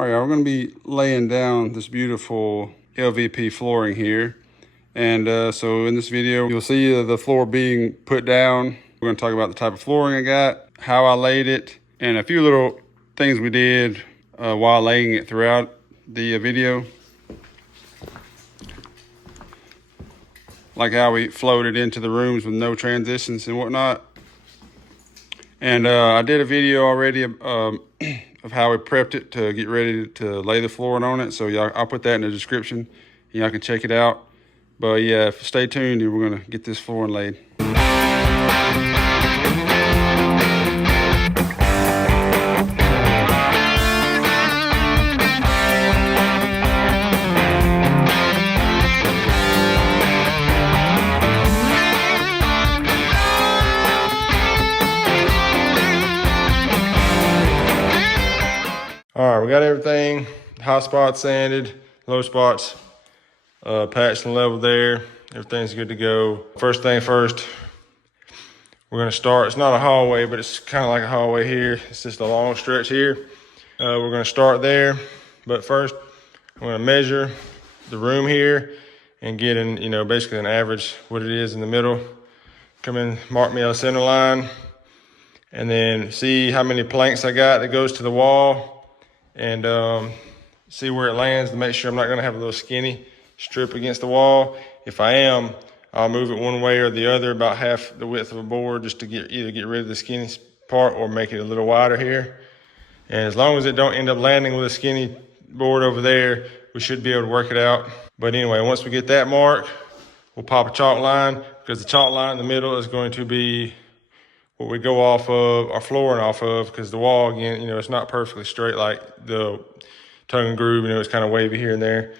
All right, y'all, we're gonna be laying down this beautiful LVP flooring here. And so in this video, you'll see the floor being put down. We're gonna talk about the type of flooring I got, how I laid it, and a few little things we did while laying it throughout the video. Like how we floated into the rooms with no transitions and whatnot. And I did a video already of how we prepped it to get ready to lay the flooring on it. So y'all, I'll put that in the description. Y'all can check it out. But yeah, stay tuned and we're gonna get this flooring laid. All right, we got everything, high spots sanded, low spots patched and leveled there. Everything's good to go. First thing first, we're gonna start, it's not a hallway, but it's kind of like a hallway here. It's just a long stretch here. We're gonna start there, but first, I'm gonna measure the room here and get basically an average, what it is in the middle. Come in, mark me a center line, and then see how many planks I got that goes to the wall. And see where it lands to make sure I'm not gonna have a little skinny strip against the wall. If I am, I'll move it one way or the other, about half the width of a board, just to either get rid of the skinny part or make it a little wider here. And as long as it don't end up landing with a skinny board over there, we should be able to work it out. But anyway, once we get that mark, we'll pop a chalk line, because the chalk line in the middle is going to be what we go off of, our flooring off of, because the wall, again, it's not perfectly straight like the tongue and groove, it's kind of wavy here and there.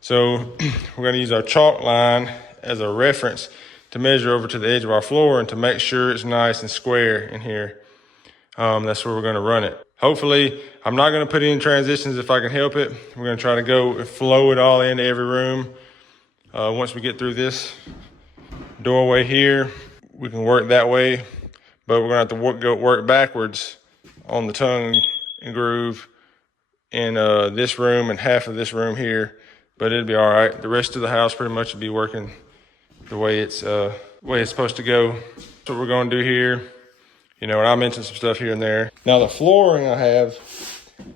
So we're gonna use our chalk line as a reference to measure over to the edge of our floor and to make sure it's nice and square in here. That's where we're gonna run it. Hopefully, I'm not gonna put in transitions if I can help it. We're gonna try to go flow it all into every room. Once we get through this doorway here, we can work that way. But we're gonna have to work backwards on the tongue and groove in this room and half of this room here. But it'll be all right. The rest of the house pretty much will be working the way it's supposed to go. That's what we're gonna do here. And I mentioned some stuff here and there. Now the flooring I have,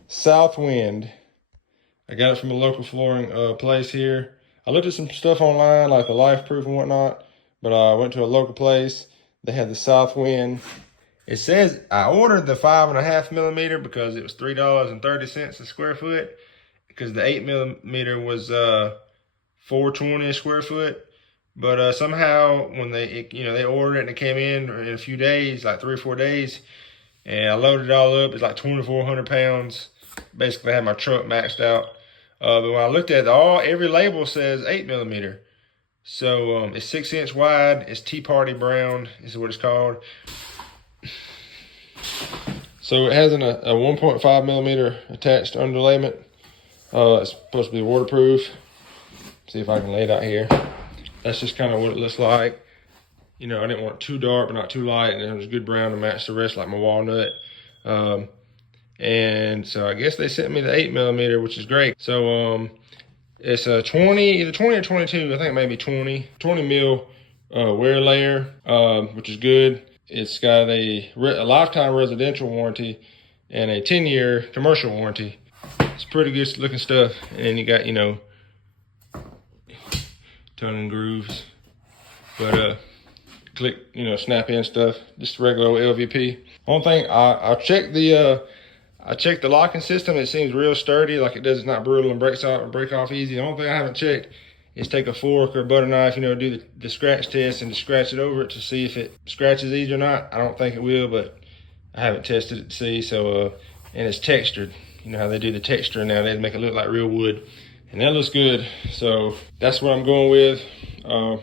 South Wind. I got it from a local flooring place here. I looked at some stuff online, like the Life Proof and whatnot, but I went to a local place. They had the South Wind. It says I ordered the 5.5 millimeter because it was $3.30 a square foot, because the 8 millimeter was $4.20 a square foot. But somehow when they ordered it and it came in a few days, like 3 or 4 days, and I loaded it all up, it's like 2,400 pounds. Basically I had my truck maxed out. But when I looked at it, every label says 8 millimeter. So it's 6 inch wide. It's Tea Party Brown is what it's called. So it has a 1.5 millimeter attached underlayment. It's supposed to be waterproof. See if I can lay it out here. That's just kind of what it looks like. I didn't want it too dark but not too light, and it was good brown to match the rest, like my walnut. And so I guess they sent me the 8 millimeter, which is great. So it's a either 20 or 22, I think maybe 20 mil wear layer, which is good. It's got a lifetime residential warranty and a 10-year commercial warranty. It's pretty good looking stuff. And then you got, tongue and grooves. But click, snap in stuff, just regular old LVP. One thing, I checked the locking system. It seems real sturdy, like it's not brittle and break off easy. The only thing I haven't checked is take a fork or a butter knife, do the scratch test and just scratch it over it to see if it scratches easy or not. I don't think it will, but I haven't tested it to see. So, and it's textured. You know how they do the texture nowadays, they make it look like real wood. And that looks good. So that's what I'm going with. I'll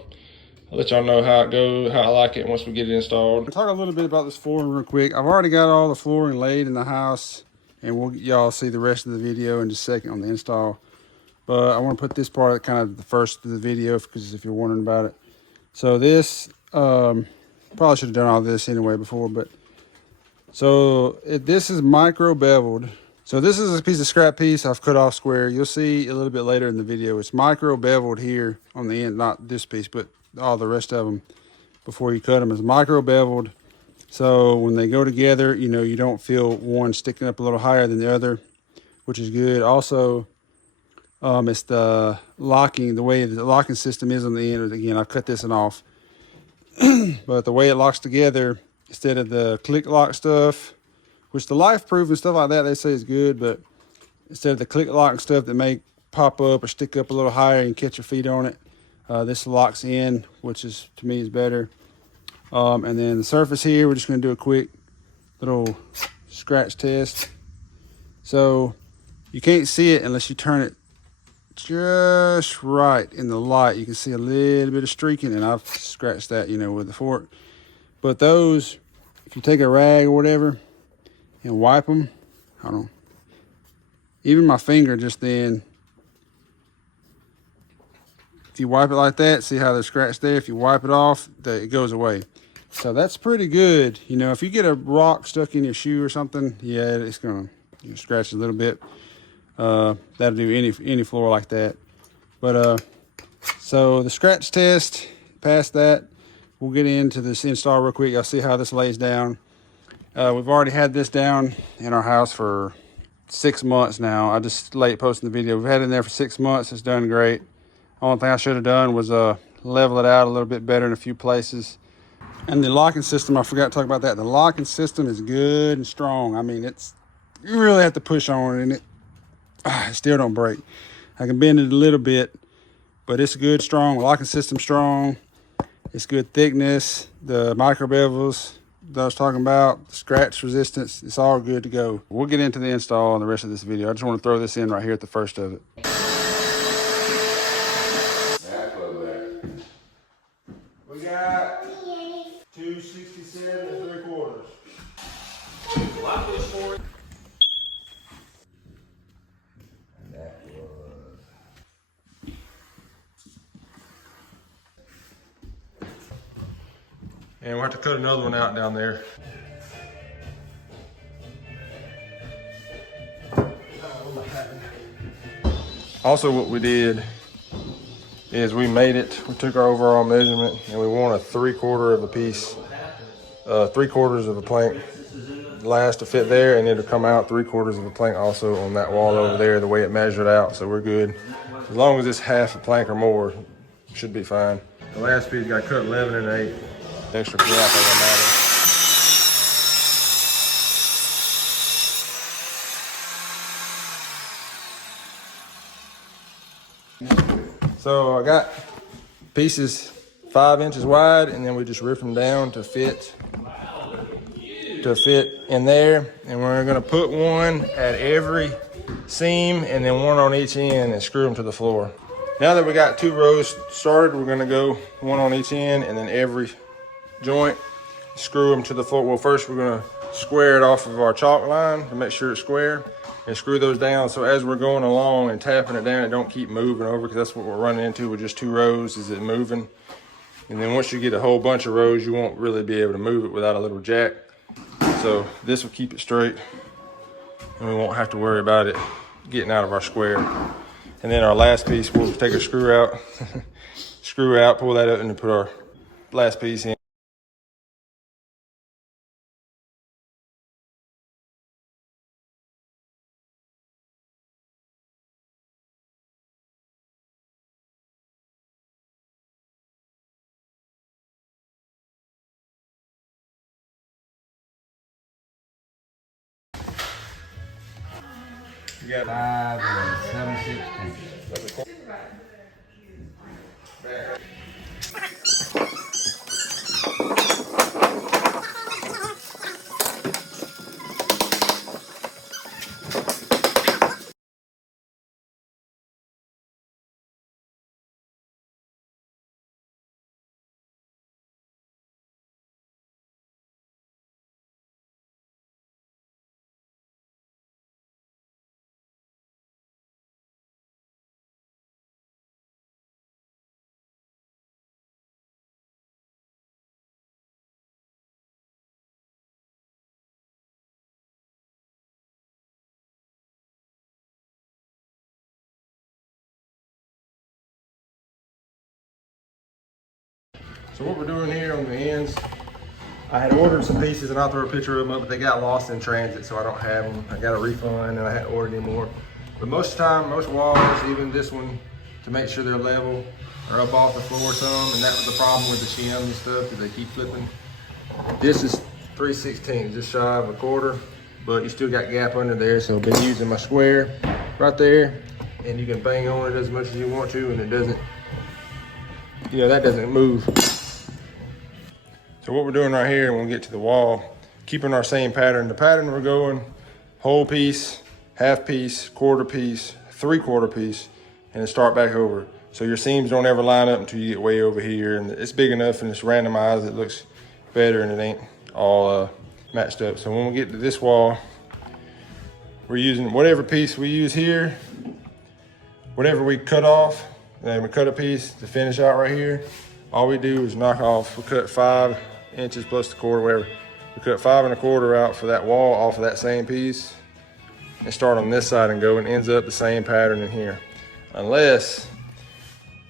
let y'all know how it goes, how I like it once we get it installed. I'll talk a little bit about this flooring real quick. I've already got all the flooring laid in the house, and y'all see the rest of the video in just a second on the install. But I want to put this part at kind of the first of the video, because if you're wondering about it. So this, probably should have done all this anyway before, but so this is micro beveled So this is a piece of scrap piece I've cut off square. You'll see a little bit later in the video. It's micro beveled here on the end, not this piece, but all the rest of them before you cut them is micro beveled. So when they go together, you know, you don't feel one sticking up a little higher than the other, which is good. Also, it's the locking, the way the locking system is on the end. Again, I've cut this one off, but the way it locks together, instead of the click lock stuff, which the life proof and stuff like that, they say is good, but instead of the click lock and stuff that may pop up or stick up a little higher and catch your feet on it, this locks in, which is, to me, is better. And then the surface here, we're just going to do a quick little scratch test. So you can't see it unless you turn it just right in the light. You can see a little bit of streaking, and I've scratched that, you know, with the fork. But those, if you take a rag or whatever and wipe them, I don't know, even my finger just then, if you wipe it like that, see how there's scratch there? If you wipe it off, it goes away. So that's pretty good. You know, if you get a rock stuck in your shoe or something, yeah, it's gonna scratch a little bit. That'll do any floor like that. But so the scratch test, past that, we'll get into this install real quick. Y'all see how this lays down. We've already had this down in our house for 6 months now. I just late posting the video. We've had it in there for 6 months. It's done great. Only thing I should have done was level it out a little bit better in a few places. And the locking system, I forgot to talk about that. The locking system is good and strong. I mean, you really have to push on it, and it still don't break. I can bend it a little bit, but it's good, strong. Locking system strong. It's good thickness. The micro bevels that I was talking about, the scratch resistance, it's all good to go. We'll get into the install in the rest of this video. I just want to throw this in right here at the first of it. We got 267 3/4. And we'll have to cut another one out down there. Also, what we did is we made it, we took our overall measurement, and we want a 3/4 of a piece, 3/4 of a plank last to fit there, and it'll come out 3/4 of a plank also on that wall over there, the way it measured out, so we're good. As long as it's half a plank or more, it should be fine. The last piece got cut 11 1/8. Extra gap ain't gonna matter. So I got pieces 5 inches wide, and then we just rip them down to fit in there. And we're gonna put one at every seam and then one on each end and screw them to the floor. Now that we got 2 rows started, we're gonna go one on each end and then every joint, screw them to the floor. Well, first we're gonna square it off of our chalk line to make sure it's square, and screw those down so as we're going along and tapping it down, it don't keep moving over, because that's what we're running into with just 2 rows, is it moving. And then once you get a whole bunch of rows, you won't really be able to move it without a little jack. So this will keep it straight, and we won't have to worry about it getting out of our square. And then our last piece, we'll take a screw out, screw out, pull that up, and then put our last piece in. You got 5 and 7/16. So what we're doing here on the ends, I had ordered some pieces and I'll throw a picture of them up, but they got lost in transit, so I don't have them. I got a refund and I hadn't ordered any more. But most of the time, most walls, even this one, to make sure they're level, are up off the floor some, and that was the problem with the shims and stuff, because they keep flipping. This is 3/16, just shy of a quarter, but you still got gap under there, so I've been using my square right there, and you can bang on it as much as you want to, and it doesn't, you know, that doesn't move. So what we're doing right here, when we get to the wall, keeping our same pattern. The pattern we're going, whole piece, half piece, quarter piece, 3/4 piece, and then start back over. So your seams don't ever line up until you get way over here, and it's big enough and it's randomized, it looks better and it ain't all matched up. So when we get to this wall, we're using whatever piece we use here, whatever we cut off, and we cut a piece to finish out right here. All we do is knock off, we cut 5 inches plus the quarter, whatever. We cut 5 1/4 out for that wall off of that same piece and start on this side and go, and ends up the same pattern in here. Unless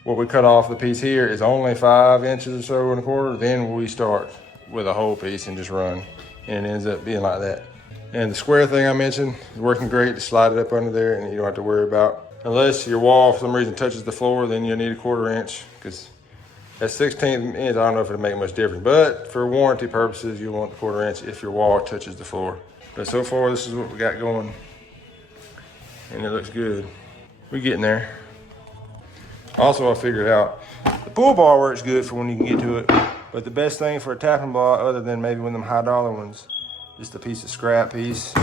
what we cut off the piece here is only 5 inches or so 1/4, then we start with a whole piece and just run, and it ends up being like that. And the square thing I mentioned is working great. To slide it up under there and you don't have to worry about, unless your wall for some reason touches the floor, then you'll need a 1/4 inch, because at 16th inch, I don't know if it'll make much difference, but for warranty purposes, you want the 1/4 inch if your wall touches the floor. But so far, this is what we got going, and it looks good. We're getting there. Also, I figured out the pull bar works good for when you can get to it, but the best thing for a tapping block, other than maybe one of them high dollar ones, just a piece of scrap piece.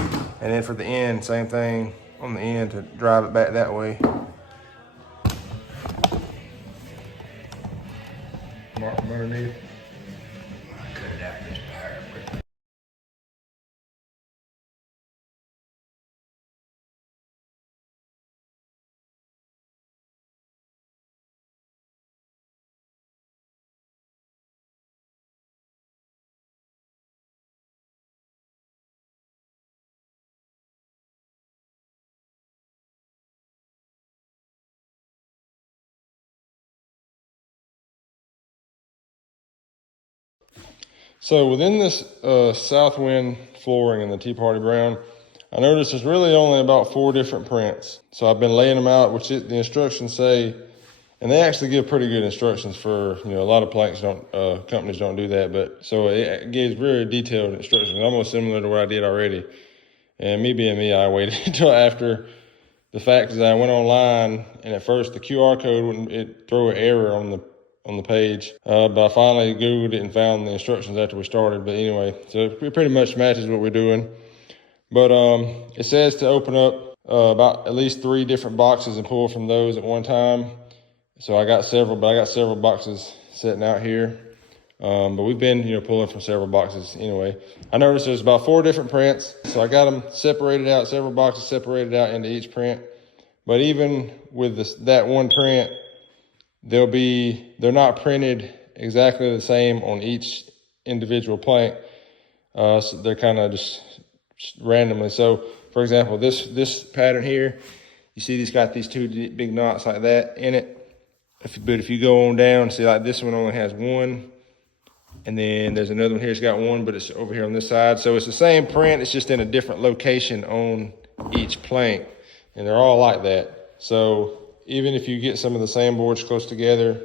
And then for the end, same thing on the end to drive it back that way. Mark from underneath. Cut it out just a hair. So within this South Wind flooring in the Tea Party Brown, I noticed there's really only about 4 different prints. So I've been laying them out, which the instructions say, and they actually give pretty good instructions for, you know, a lot of planks companies don't do that, but so it gives very detailed instructions, almost similar to what I did already. And me being me, I waited until after the fact, because I went online, and at first the QR code wouldn't throw an error on the page, but I finally Googled it and found the instructions after we started. But anyway, so it pretty much matches what we're doing. But it says to open up about at least 3 different boxes and pull from those at one time. So I got several boxes sitting out here. But we've been, you know, pulling from several boxes anyway. I noticed there's about 4 different prints. So I got them separated out, several boxes separated out into each print. But even with that one print, they're not printed exactly the same on each individual plank. So they're kind of just randomly. So for example, this pattern here, you see these got these 2 big knots like that in it. But if you go on down, see, like this one only has 1. And then there's another one here, it's got 1, but it's over here on this side. So it's the same print, it's just in a different location on each plank. And they're all like that. So even if you get some of the same boards close together,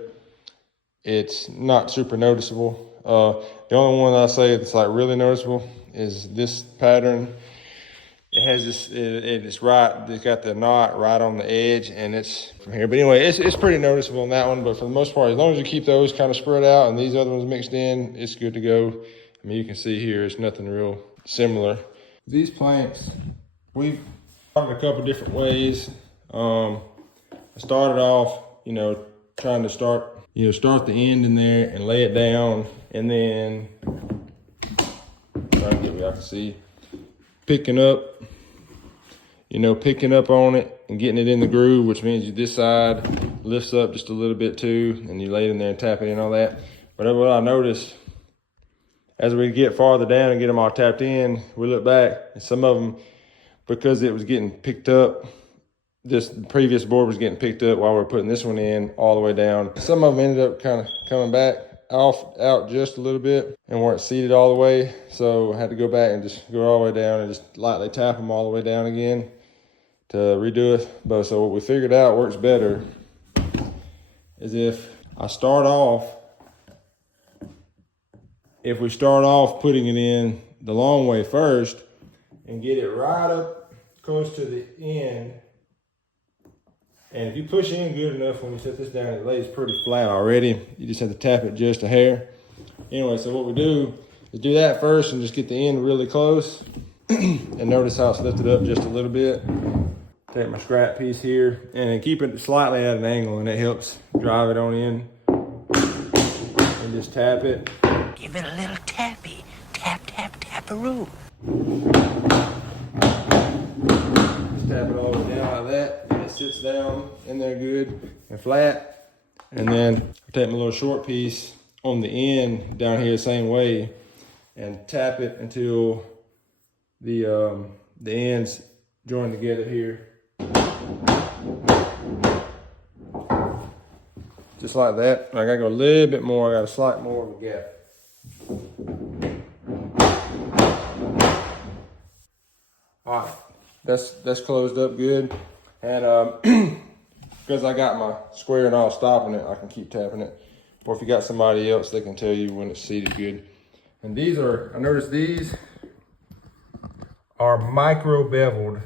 it's not super noticeable. The only one that I say that's like really noticeable is this pattern. It has this, it's got the knot right on the edge, and it's from here. But anyway, it's pretty noticeable in that one. But for the most part, as long as you keep those kind of spread out and these other ones mixed in, it's good to go. I mean, you can see here, it's nothing real similar. These planks, we've started a couple different ways. I started off, you know, trying to start the end in there and lay it down, and then trying to get where I can see, picking up on it and getting it in the groove, which means this side lifts up just a little bit too, and you lay it in there and tap it in, all that. But what I noticed, as we get farther down and get them all tapped in, we look back, and some of them, because it was getting picked up, this previous board was getting picked up while we were putting this one in all the way down. Some of them ended up kind of coming back, out just a little bit and weren't seated all the way. So I had to go back and just go all the way down and just lightly tap them all the way down again to redo it. But so what we figured out works better is if we start off putting it in the long way first and get it right up close to the end. And if you push in good enough when we set this down, it lays pretty flat already. You just have to tap it just a hair. Anyway, so what we do is do that first and just get the end really close. And notice how it's lifted up just a little bit. Take my scrap piece here and then keep it slightly at an angle, and it helps drive it on in. And just tap it. Give it a little tappy. Tap, tap, tap-a-roo. Just tap it all the way down like that. And it sits down in there good and flat. And then I take my little short piece on the end down here the same way and tap it until the ends join together here. Just like that. I gotta go a little bit more. I got a slight more of a gap. All right, that's closed up good. And because I got my square and all stopping it, I can keep tapping it. Or if you got somebody else, they can tell you when it's seated good. And these are, I noticed these are micro beveled,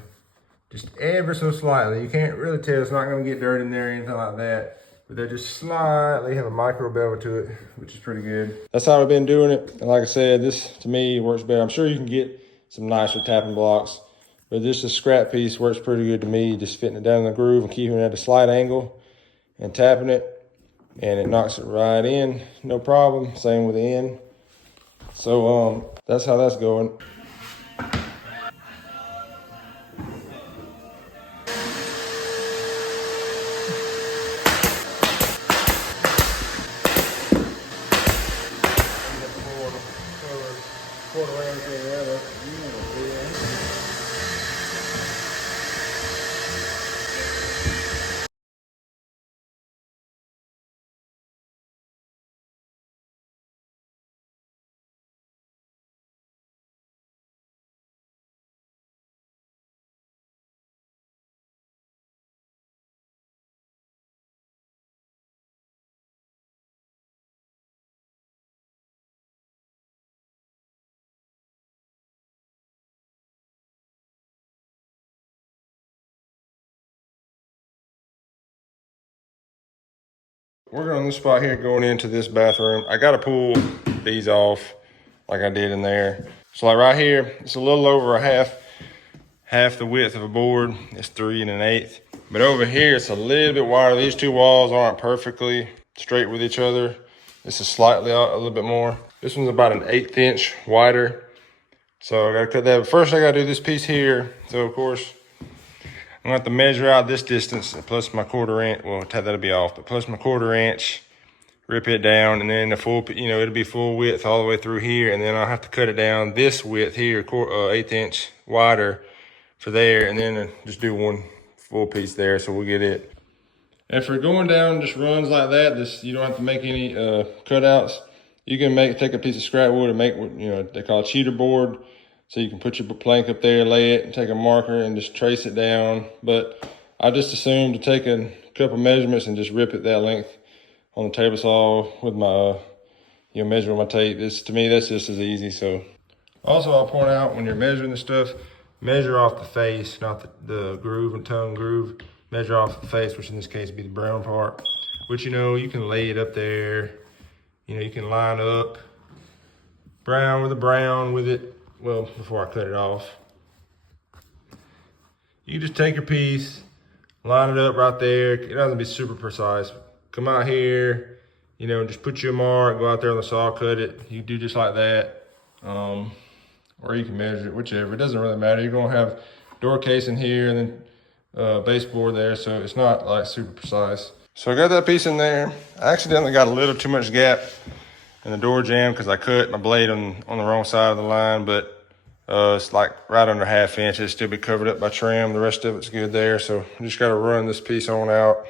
just ever so slightly. You can't really tell, it's not gonna get dirt in there or anything like that. But they just slightly have a micro bevel to it, which is pretty good. That's how I've been doing it. And like I said, this to me works better. I'm sure you can get some nicer tapping blocks, but this scrap piece works pretty good to me. Just fitting it down in the groove and keeping it at a slight angle and tapping it, and it knocks it right in, no problem. Same with the end. So that's how that's going. We're on this spot here going into this bathroom. I gotta pull these off like I did in there. So like right here, it's a little over a half the width of a board. It's 3 1/8. But over here, it's a little bit wider. These two walls aren't perfectly straight with each other. This is slightly out a little bit more. This one's about an 1/8 inch wider. So I gotta cut that. But first I gotta do this piece here. So of course, I'm gonna have to measure out this distance plus my 1/4 inch. Well, that'll be off, but plus my 1/4 inch, rip it down, and then the full, it'll be full width all the way through here, and then I'll have to cut it down this width here, 1/8 inch wider for there, and then just do one full piece there, so we'll get it. And for going down just runs like that, you don't have to make any cutouts. You can take a piece of scrap wood and make what they call a cheater board. So you can put your plank up there, lay it, and take a marker and just trace it down. But I just assumed to take a couple measurements and just rip it that length on the table saw with my, measuring my tape. To me, that's just as easy. So also I'll point out when you're measuring this stuff, measure off the face, not the groove and tongue groove. Measure off the face, which in this case would be the brown part. Which, you can lay it up there. You can line up brown with a brown with it. Well, before I cut it off, you just take your piece, line it up right there. It doesn't be super precise. Come out here, just put your mark, go out there on the saw, cut it. You do just like that. Or you can measure it, whichever. It doesn't really matter. You're gonna have door casing here and then baseboard there, so it's not like super precise. So I got that piece in there. I accidentally got a little too much gap in the door jamb because I cut my blade on the wrong side of the line, but it's like right under 1/2 inch. It'll still be covered up by trim. The rest of it's good there. So I just got to run this piece on out.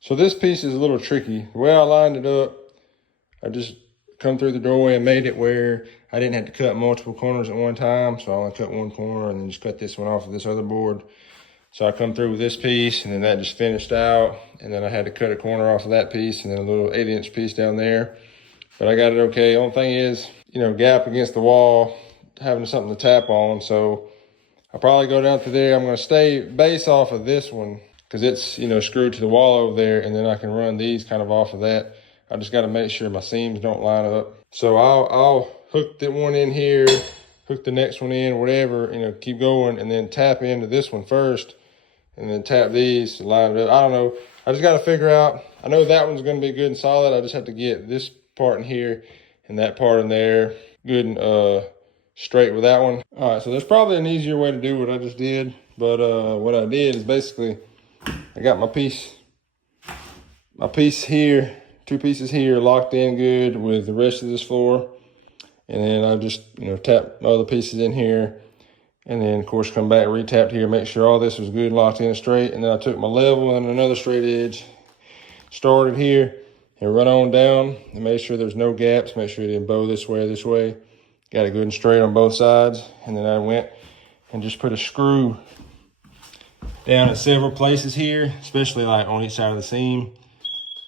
So this piece is a little tricky. The way I lined it up, I just come through the doorway and made it where I didn't have to cut multiple corners at one time. So I only cut one corner and then just cut this one off of this other board. So I come through with this piece and then that just finished out. And then I had to cut a corner off of that piece and then a little 8-inch piece down there. But I got it okay. Only thing is, you know, gap against the wall, having something to tap on. So I'll probably go down through there. I'm going to stay base off of this one because it's, you know, screwed to the wall over there. And then I can run these kind of off of that. I just got to make sure my seams don't line up. So I'll hook that one in here, hook the next one in, whatever, you know, keep going and then tap into this one first and then tap these to line it up. I don't know. I just got to figure out. I know that one's going to be good and solid. I just have to get this part in here and that part in there good and straight with that one. All right, so there's probably an easier way to do what I just did. But what I did is basically I got my piece here, 2 pieces here locked in good with the rest of this floor. And then I just, you know, tap my other pieces in here. And then, of course, come back, re-tapped here, make sure all this was good, locked in straight. And then I took my level and another straight edge, started here, and run on down and made sure there's no gaps, make sure it didn't bow this way or this way. Got it good and straight on both sides. And then I went and just put a screw down in several places here, especially like on each side of the seam.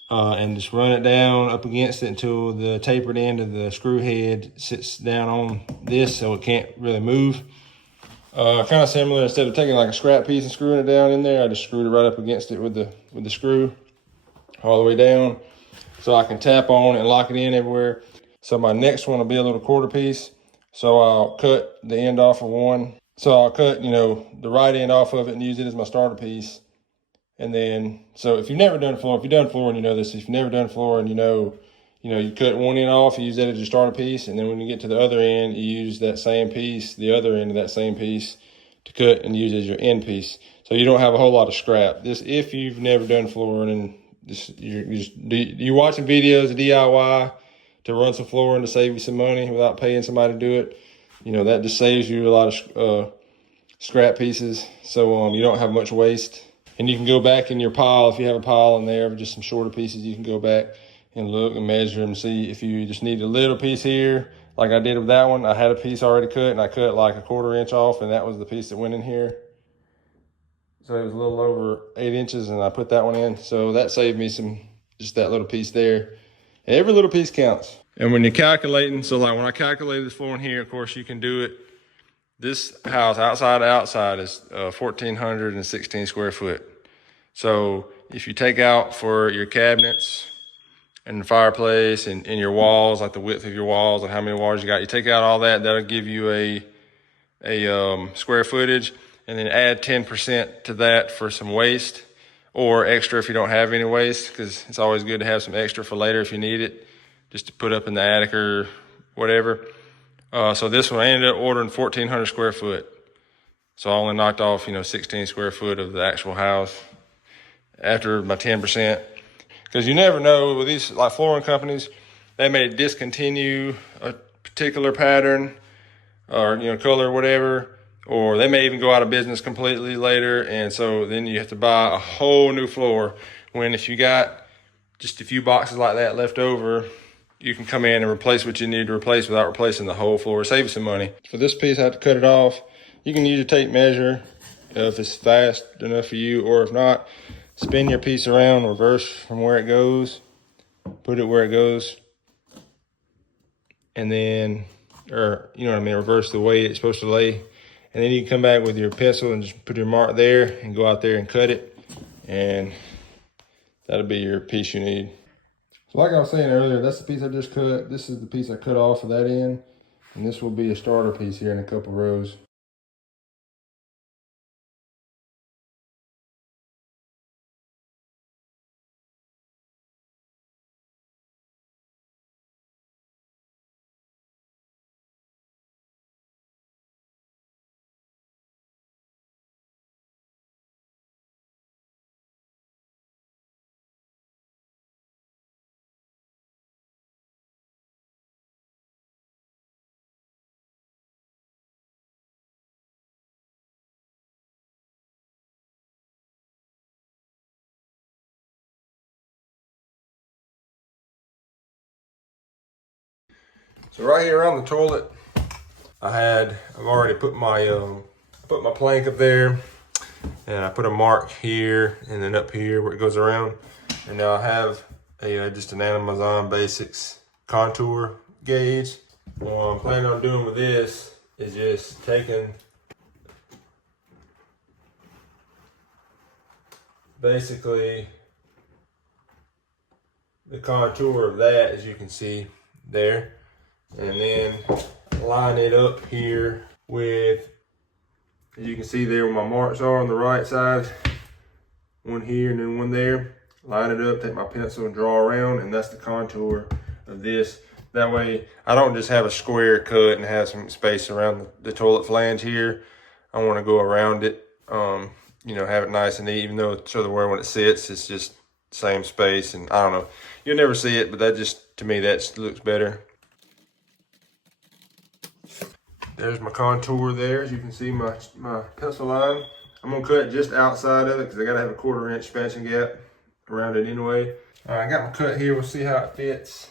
And just run it down up against it until the tapered end of the screw head sits down on this so it can't really move. Kind of similar, instead of taking like a scrap piece and screwing it down in there, I just screwed it right up against it with the screw all the way down so I can tap on and lock it in everywhere. So my next one will be a little quarter piece. So I'll cut the end off of one. So I'll cut, you know, the right end off of it and use it as my starter piece. And then, so if you've never done flooring, if you've done flooring, you know this. If you've never done flooring, you know, you cut one end off, you use that as your starter piece. And then when you get to the other end, you use that same piece, the other end of that same piece to cut and use as your end piece. So you don't have a whole lot of scrap. This, if you've never done flooring and you're watching videos of DIY to run some flooring to save you some money without paying somebody to do it, you know, that just saves you a lot of scrap pieces. So you don't have much waste. And you can go back in your pile, if you have a pile in there of just some shorter pieces, you can go back and look and measure and see if you just need a little piece here, like I did with that one. I had a piece already cut and I cut like a 1/4 inch off and that was the piece that went in here. So it was a little over 8 inches and I put that one in. So that saved me just that little piece there. And every little piece counts. And when you're calculating, so like when I calculated this floor in here, of course you can do it. This house, outside to outside, is 1,416 square foot. So if you take out for your cabinets and the fireplace and your walls, like the width of your walls and how many walls you got, you take out all that, that'll give you a square footage, and then add 10% to that for some waste or extra if you don't have any waste, because it's always good to have some extra for later if you need it, just to put up in the attic or whatever. So this one, I ended up ordering 1,400 square foot. So I only knocked off, 16 square foot of the actual house after my 10%. Because you never know with these like flooring companies, they may discontinue a particular pattern or, color or whatever, or they may even go out of business completely later. And so then you have to buy a whole new floor, when if you got just a few boxes like that left over, you can come in and replace what you need to replace without replacing the whole floor. Save you some money. For this piece, I have to cut it off. You can use a tape measure if it's fast enough for you, or if not, spin your piece around reverse from where it goes, put it where it goes, and then, reverse the way it's supposed to lay. And then you can come back with your pencil and just put your mark there and go out there and cut it. And that'll be your piece you need. So like I was saying earlier, that's the piece I just cut. This is the piece I cut off of that end. And this will be a starter piece here in a couple rows. So right here around the toilet, I've already put my plank up there, and I put a mark here and then up here where it goes around. And now I have just an Amazon Basics contour gauge. What I'm planning on doing with this is just taking basically the contour of that, as you can see there, and then line it up here with, as you can see there where my marks are on the right side, one here and then one there. Line it up, take my pencil and draw around, and that's the contour of this. That way I don't just have a square cut and have some space around the toilet flange here. I want to go around it, you know, have it nice and neat, even though it's sort of where when it sits, it's just same space. And I don't know, you'll never see it, but that just, to me, that looks better. There's my contour there. As you can see, my pencil line. I'm gonna cut just outside of it because I gotta have a 1/4 inch expansion gap around it anyway. All right, I got my cut here. We'll see how it fits.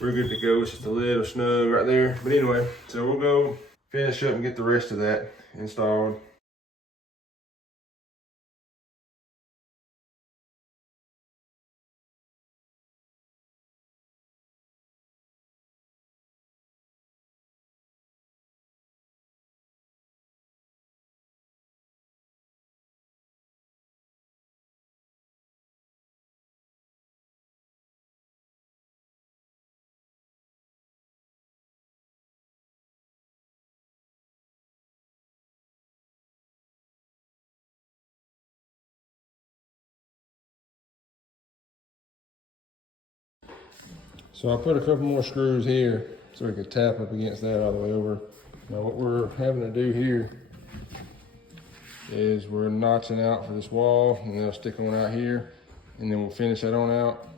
We're good to go. It's just a little snug right there. But anyway, so we'll go finish up and get the rest of that installed. So I put a couple more screws here so we could tap up against that all the way over. Now what we're having to do here is we're notching out for this wall, and then I'll stick one out here, and then we'll finish that on out,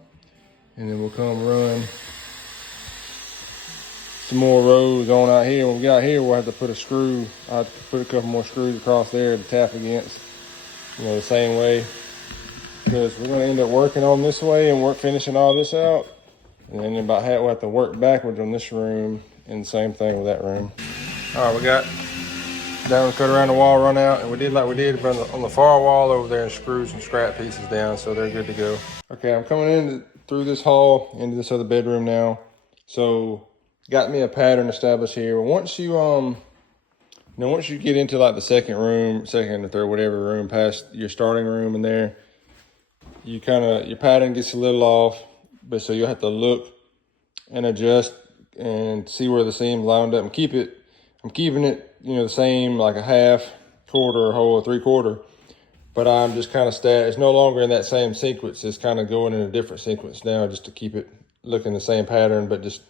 and then we'll come run some more rows on out here. When we get out here, we'll have to put a screw. I'll have to put a couple more screws across there to tap against, you know, the same way, because we're gonna end up working on this way and finishing all this out. And then about half, we'll have to work backwards on this room, and the same thing with that room. All right, we got down, cut around the wall, run out, and we did like we did on the far wall over there and screw some scrap pieces down, so they're good to go. Okay, I'm coming in through this hall into this other bedroom now. So got me a pattern established here. Once you once you get into like the second or third, whatever room past your starting room in there, your pattern gets a little off. But so you'll have to look and adjust and see where the seam's lined up and I'm keeping it, you know, the same, like a half, quarter, whole, 3/4. But I'm just kind of it's no longer in that same sequence. It's kind of going in a different sequence now, just to keep it looking the same pattern, but just,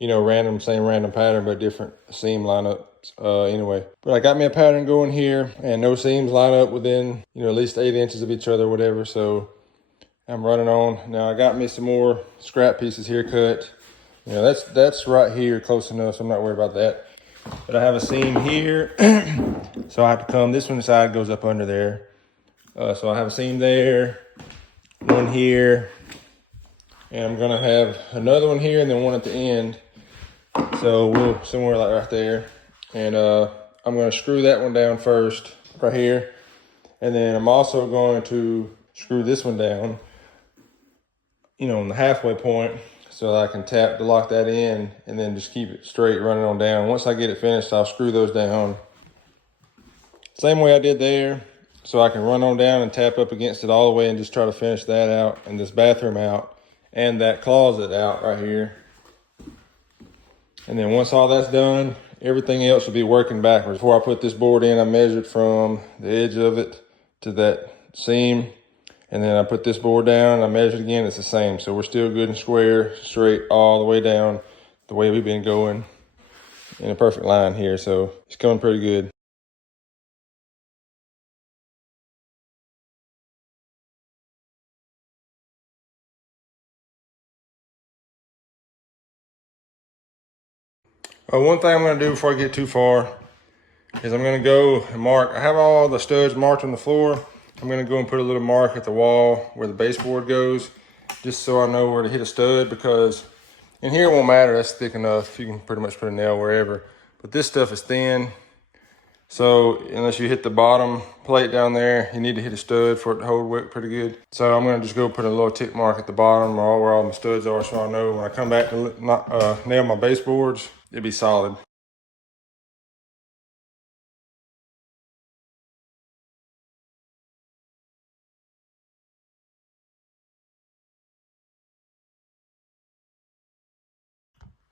you know, same random pattern, but different seam lineups anyway. But I got me a pattern going here, and no seams line up within, you know, at least 8 inches of each other, whatever. So I'm running on. Now I got me some more scrap pieces here cut. You know, that's right here close enough, so I'm not worried about that. But I have a seam here, so I have to come, this one side goes up under there. So I have a seam there, one here, and I'm gonna have another one here and then one at the end. So we'll somewhere like right there. And I'm gonna screw that one down first, right here. And then I'm also going to screw this one down, you know, on the halfway point, so that I can tap to lock that in, and then just keep it straight running on down. Once I get it finished, I'll screw those down. Same way I did there, so I can run on down and tap up against it all the way and just try to finish that out, and this bathroom out, and that closet out right here. And then once all that's done, everything else will be working backwards. Before I put this board in, I measured from the edge of it to that seam. And then I put this board down and I measured again, it's the same. So we're still good and square, straight all the way down, the way we've been going, in a perfect line here. So it's coming pretty good. One thing I'm gonna do before I get too far is I'm gonna go and mark. I have all the studs marked on the floor. I'm gonna go and put a little mark at the wall where the baseboard goes, just so I know where to hit a stud, because And here it won't matter, that's thick enough. You can pretty much put a nail wherever. But this stuff is thin. So unless you hit the bottom plate down there, you need to hit a stud for it to hold wick pretty good. So I'm gonna just go put a little tick mark at the bottom or where all my studs are, so I know when I come back to nail my baseboards, it'll be solid.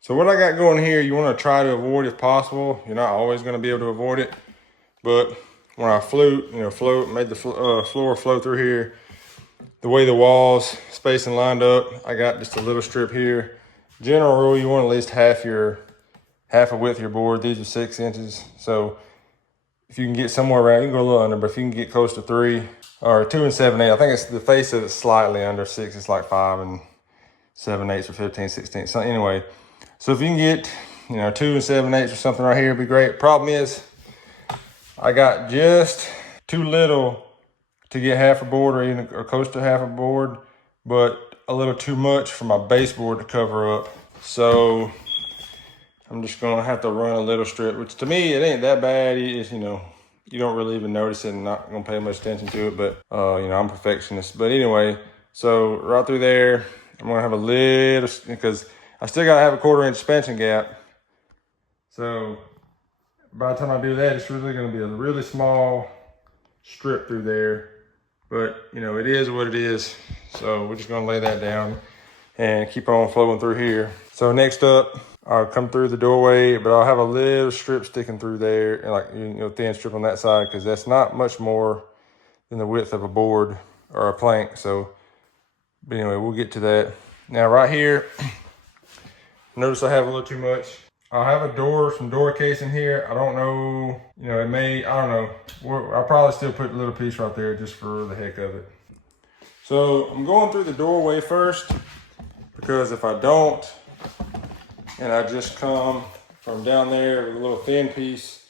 So what I got going here, you wanna try to avoid if possible. You're not always gonna be able to avoid it, but when I made the floor flow through here, the way the walls spacing lined up, I got just a little strip here. General rule, you want at least half a width of your board. These are 6 inches. So if you can get somewhere around, you can go a little under, but if you can get close to 3 or 2 7/8, I think it's the face of it slightly under 6. It's like 5 7/8 or 15 16. So anyway, so if you can get 2 7/8 or something right here, it'd be great. Problem is, I got just too little to get half a board or even or close to half a board, but a little too much for my baseboard to cover up. So I'm just gonna have to run a little strip, which to me, it ain't that bad. It's, you don't really even notice it and not gonna pay much attention to it, but I'm a perfectionist. But anyway, so right through there, I'm gonna have a little, because I still gotta have a 1/4 inch expansion gap. So by the time I do that, it's really gonna be a really small strip through there. But it is what it is. So we're just gonna lay that down and keep on flowing through here. So next up, I'll come through the doorway, but I'll have a little strip sticking through there, and like thin strip on that side, because that's not much more than the width of a board or a plank. So, but anyway, we'll get to that. Now right here, notice I have a little too much. I'll have some door casing here. I don't know, I don't know. I'll probably still put a little piece right there just for the heck of it. So I'm going through the doorway first, because if I don't, and I just come from down there with a little thin piece,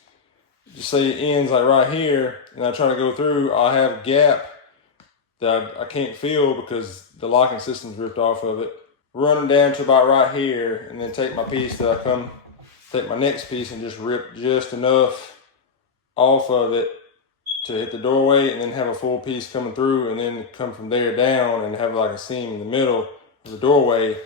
just say it ends like right here, and I try to go through, I'll have a gap that I can't fill because the locking system's ripped off of it. Running down to about right here, and then take my piece take my next piece and just rip just enough off of it to hit the doorway, and then have a full piece coming through, and then come from there down and have like a seam in the middle of the doorway.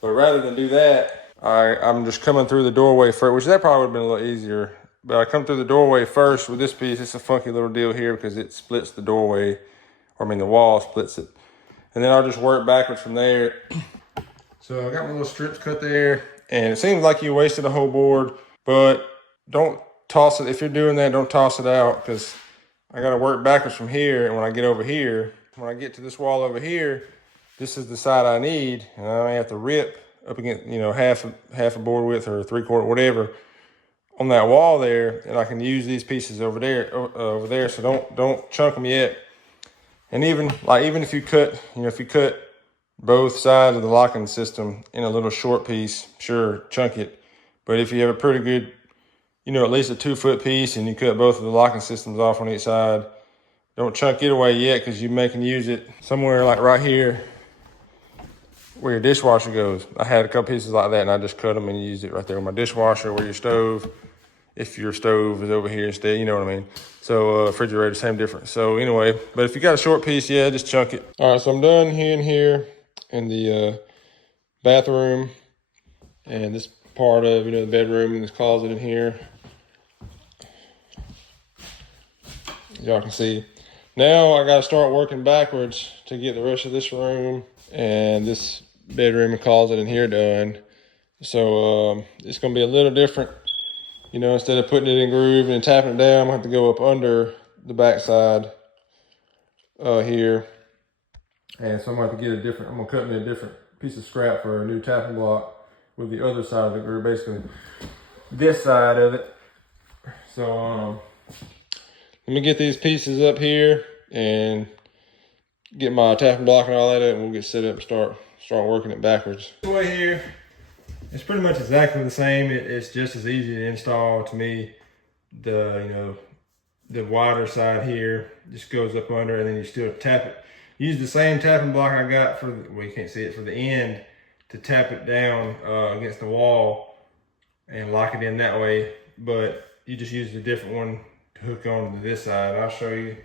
But rather than do that, I'm just coming through the doorway first, which that probably would have been a little easier. But I come through the doorway first with this piece. It's a funky little deal here because it splits the doorway, the wall splits it. And then I'll just work backwards from there. So I got my little strips cut there, and it seems like you wasted a whole board, but don't toss it. If you're doing that, don't toss it out, because I got to work backwards from here. And when I get over here, when I get to this wall over here, this is the side I need, and I may have to rip up against, half a board width or 3/4, whatever, on that wall there, and I can use these pieces over there. So don't chunk them yet. And even if you cut, if you cut both sides of the locking system in a little short piece, sure, chunk it. But if you have a pretty good, at least a 2-foot piece, and you cut both of the locking systems off on each side, don't chunk it away yet, because you can use it somewhere like right here where your dishwasher goes. I had a couple pieces like that, and I just cut them and used it right there with my dishwasher, where your stove, if your stove is over here instead, you know what I mean? So refrigerator, same difference. So anyway, but if you got a short piece, yeah, just chunk it. All right, so I'm done here in the bathroom, and this part of the bedroom, and this closet in here. Y'all can see. Now I got to start working backwards to get the rest of this room and this bedroom and closet in here done. So it's gonna be a little different. Instead of putting it in groove and tapping it down, I'm gonna have to go up under the backside here. And so I'm gonna have to get I'm gonna cut me a different piece of scrap for a new tapping block with the other side of the groove, basically this side of it. So let me get these pieces up here and get my tapping block and all that up, and we'll get set up and start working it backwards. This way here, it's pretty much exactly the same. It's just as easy to install to me. The wider side here just goes up under, and then you still tap it. Use the same tapping block I got for you can't see it, for the end to tap it down against the wall and lock it in that way, but you just use a different one to hook on to this side. I'll show you.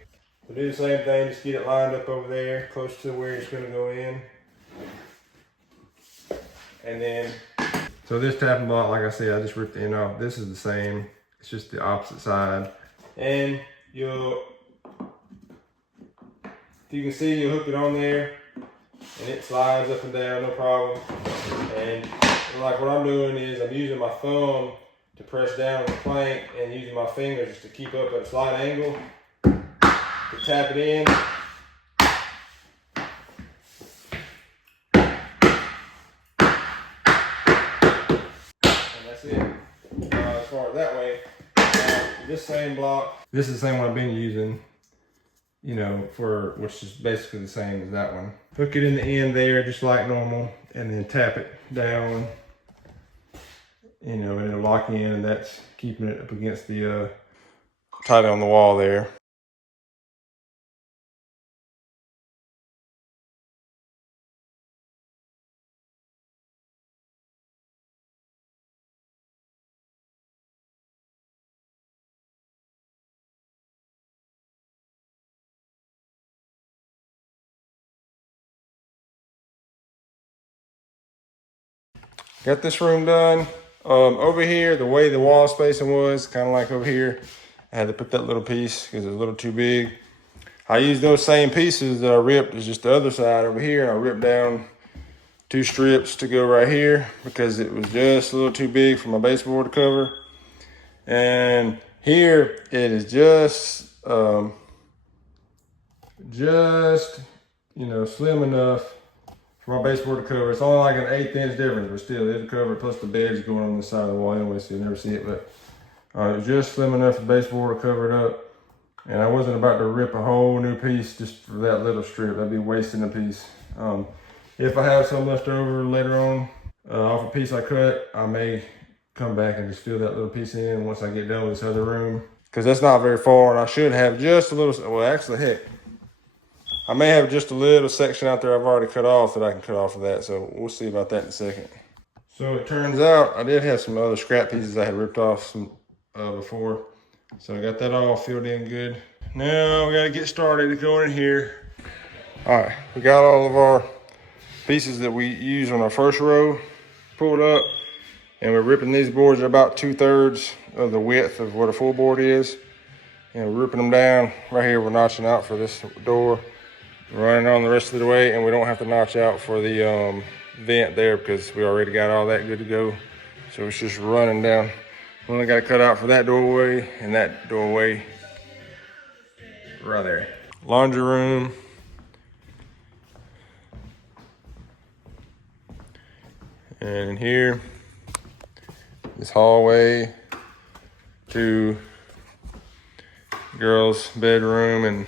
So do the same thing, just get it lined up over there, close to where it's gonna go in. And then, so this tapping block, like I said, I just ripped the end off. This is the same, it's just the opposite side. And you can see, you'll hook it on there and it slides up and down, no problem. And like what I'm doing is I'm using my thumb to press down on the plank and using my fingers just to keep up at a slight angle to tap it in. And that's it. As far as that way, this same block, this is the same one I've been using, you know, which is basically the same as that one. Hook it in the end there, just like normal, and then tap it down, you know, and it'll lock in, and that's keeping it up against the, tight on the wall there. Got this room done. Over here, the way the wall spacing was, kind of like over here, I had to put that little piece because it was a little too big. I used those same pieces that I ripped, it's just the other side over here, and I ripped down 2 strips to go right here because it was just a little too big for my baseboard to cover. And here it is just you know, slim enough for my baseboard to cover. It's only like an 1/8 inch difference, but still it'll cover it. Plus the bed's going on the side of the wall anyway, so you'll never see it. But it was just slim enough for the baseboard to cover it up. And I wasn't about to rip a whole new piece just for that little strip. That'd be wasting a piece. If I have some left over later on off a piece I cut, I may come back and just fill that little piece in once I get done with this other room. Because that's not very far, and I should have just a little, well actually heck, I may have just a little section out there I've already cut off that I can cut off of that, so we'll see about that in a second. So it turns out I did have some other scrap pieces I had ripped off before. So I got that all filled in good. Now we gotta get started to go in here. All right, we got all of our pieces that we used on our first row pulled up, and we're ripping these boards at about 2/3 of the width of what a full board is. And we're ripping them down. Right here we're notching out for this door, running on the rest of the way, and we don't have to notch out for the vent there because we already got all that good to go. So it's just running down. We only got to cut out for that doorway and that doorway right there. Laundry room. And in here, this hallway to girls' bedroom, and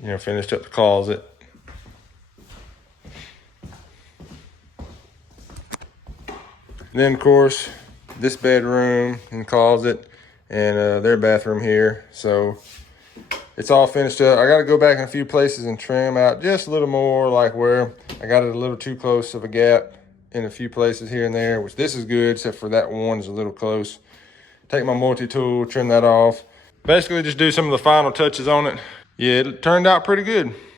you know, finished up the closet. Then of course, this bedroom and closet and their bathroom here. So it's all finished up. I got to go back in a few places and trim out just a little more, like where I got it a little too close of a gap in a few places here and there, which this is good, except for that one is a little close. Take my multi-tool, trim that off. Basically just do some of the final touches on it. Yeah, it turned out pretty good.